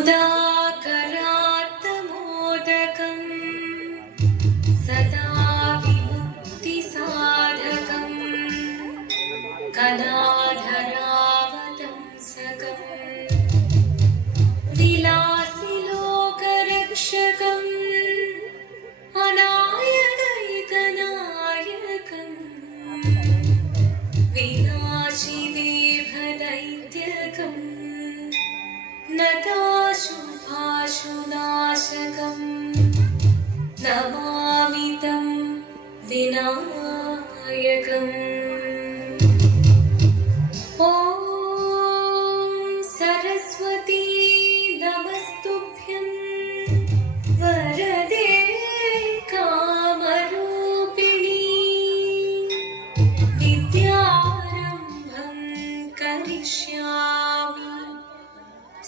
सुधाकरात्मोदकं सदा विमुक्तिसाधकं कलाधरावतंसकं विलासिलोकरक्षकं अनायकैकनायकं विनाशिदेभदैत्यकं नताशुभाशुनाशकं नमामि तं विनायकम्। ॐ सरस्वती नमस्तुभ्यं वरदे कामरूपिणी विद्यारम्भं करिष्यामि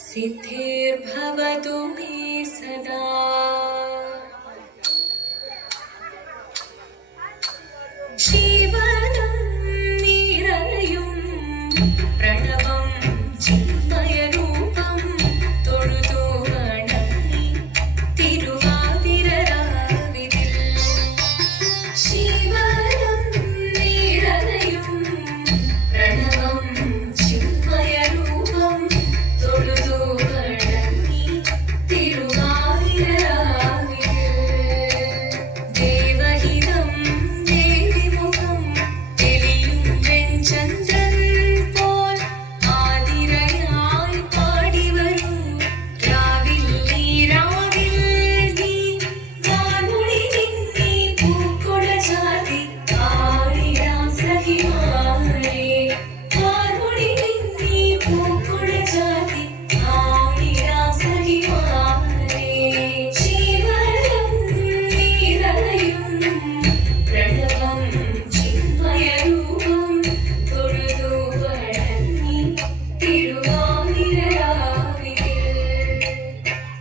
सिद्धिर्भवतु मे सदा। जीवनं निरलयुं प्रणवं चिन्मयरूपं തൊഴുതു വണങ്ങി തിരുവാതിരരാവിതിൽ ശിവനം നിരലയും പ്രണവം ചിന്മയരൂപം തൊഴുതു വണങ്ങി തിരുവാതിരരാവിതിൽ ദേവഹിതം ദേവിമുഖം തെളിയും വെൺചന്ദ്രൻ പോൽ ആതിരയായി പാടിവരൂ രാവിൽ നീ വാൻമൊഴി നിന്നീ പൂക്കൊട ചാർത്തി ആടിടാം സഖിമാരേ വാൻമൊഴി നിന്നീ പൂക്കൊട ചാർത്തി ആടിടാം സഖിമാരേ ശിവനം നിരലയും പ്രണവം ചിന്മയരൂപം തൊഴുതു വണങ്ങി തിരുവാതിരരാവിതിൽ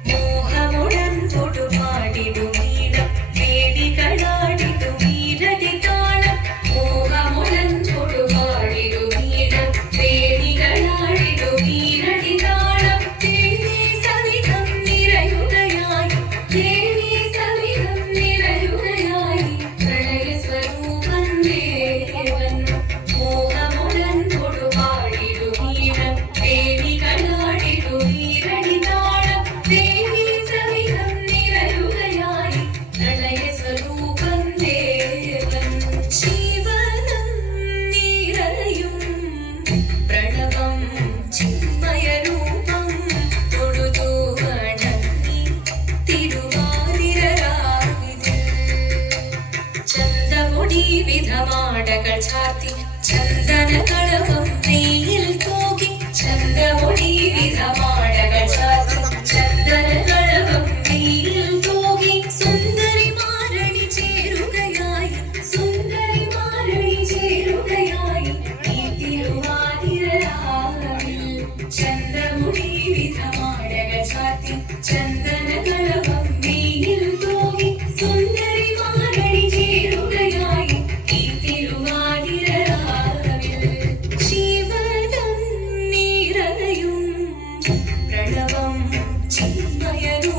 മോഹമുടൻ തൊടുപാടിടുമീണം വേദികളാടിടുമീരതി താളം മോഹമുടൻ തൊടുപാടിടുമീണം വേദികളാടിടുമീരതി താളം ദേവി സവിധം നിറയുകയായി ദേവി സവിധം നിറയുകയായി പ്രണയസ്വരൂപൻ ദേവൻ മോഹമുടൻ തൊടുപാടിടുമീണം വേദികളാടിടുമീരതി താളം ദേവി സവിധം നിറയുകയായി പ്രളയസ്വരൂപൻ ദേവൻ ശിവനം നിരലയും പ്രണവം ചിന്മയരൂപം തൊഴുതു വണങ്ങി തിരുവാതിരരാവിതിൽ ചന്തമുടി വിധമാടകൾ ചാർത്തി ചന്ദനകളവും നെയ്യിൽ തൂകി ചന്തമുടി വിധമാടകൾ ചാർത്തി ചന്ദനകളവും നെയ്യിൽ തൂകി സുന്ദരിമാരണി ചേരുകയായി സുന്ദരിമാരണി ചേരുകയായി ഈ തിരുവാതിരരാവിൽ ചന്തമുടി വിധമാടകൾ ചാർത്തി ചന്ദനകളവും നെയ്യിൽ തൂകി സുന്ദരിമാരണി ചേരുകയായി ഈ തിരുവാതിരരാവിൽ ശിവനം നിരലയും പ്രണവം ചിന്മയരൂപം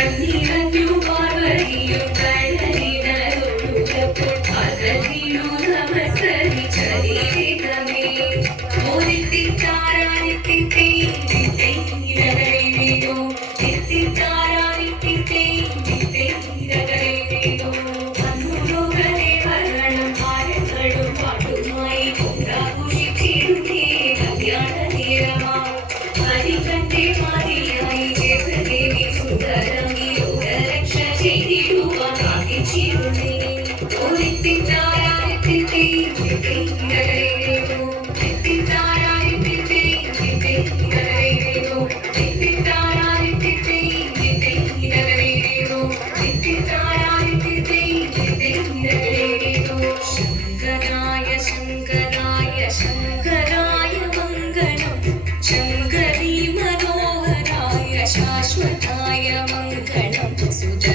കണ്ണിറഞ്ഞു പാർവതിയും കടലിടലൊഴുകപ്പോൾ അകലിനു നമസ്കരിച്ചതീരമേ ഓരിത്തിത്താരാനിത്തിത്തീരകരേനോ തിത്തിത്താരാനിത്തിത്തീരകരേനോ അന്നുലോകദേവഗണം ഭാരങ്ങളും പാട്ടുമായി കൊണ്ടാഘോഷിച്ചിരുന്നേ കല്യാണ നേരമാ ഹരികന്റെ മാതിയായി ദേവദേവി സുന്ദരമി ലോകരക്ഷ ചെയ്തിടുവാൻ ആഗ്രഹിച്ചിരുന്നേ ഓരിത്തിത്താരാനിത്തിത്തീരകരേനോ ശങ്കരായ ശങ്കരായ ശങ്കരായ മംഗളം ശങ്കരീ മനോഹരായ ശാശ്വതായ മംഗളം സുത